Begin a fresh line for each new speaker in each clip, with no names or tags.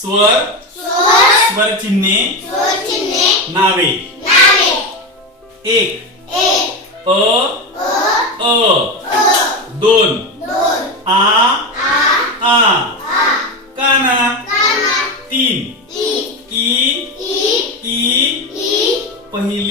स्वर? स्वर। चिन्हे? नावे। एक। अ। अ। दोन। आ। आ। काना। तीन। ई। ई। पहिली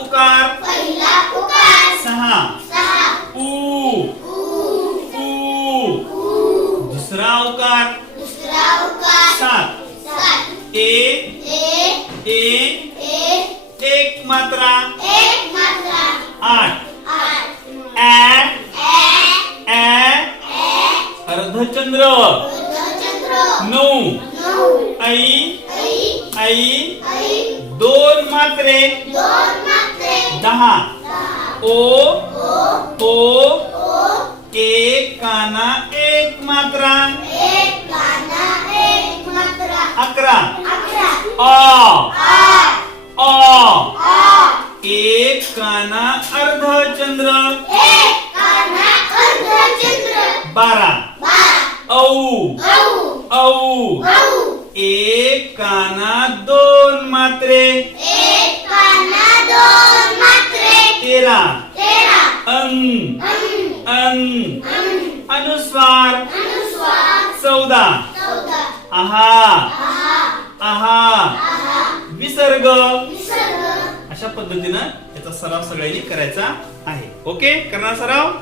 उकार।
पहिला उकार।
सहा।
सहा।
उ उ दुसरा उकार।
दुसरा उकार।
सात।
सात।
ए।
एक
ए।
एक
एक मात्रा।
एक मात्रा।
आठ।
आठ।
ऍ
ए।
ऍ अर्धचंद्र।
चंद्र
नऊ
नऊ
ऐ।
ऐ।
ऐ। दोन मात्रे।
दोन
दहा। ओ
ओ
एक काना एक मात्रा।
एक काना एक मात्रा
अकरा।
अकरा
आ
आ
एक काना अर्धचंद्र।
एक काना अर्धचंद्र
बारा।
बारा
औ
औ
एक काना दोन मात्रे।
एक काना दोन
तेरा
तेरा
अं.
अं.
अं.
अं.
अनुस्वार. चौदा. आहा.
आहा.
विसर्ग. अशा पद्धतीनं याचा सराव सगळ्यांनी करायचा आहे. ओके? करणार सराव?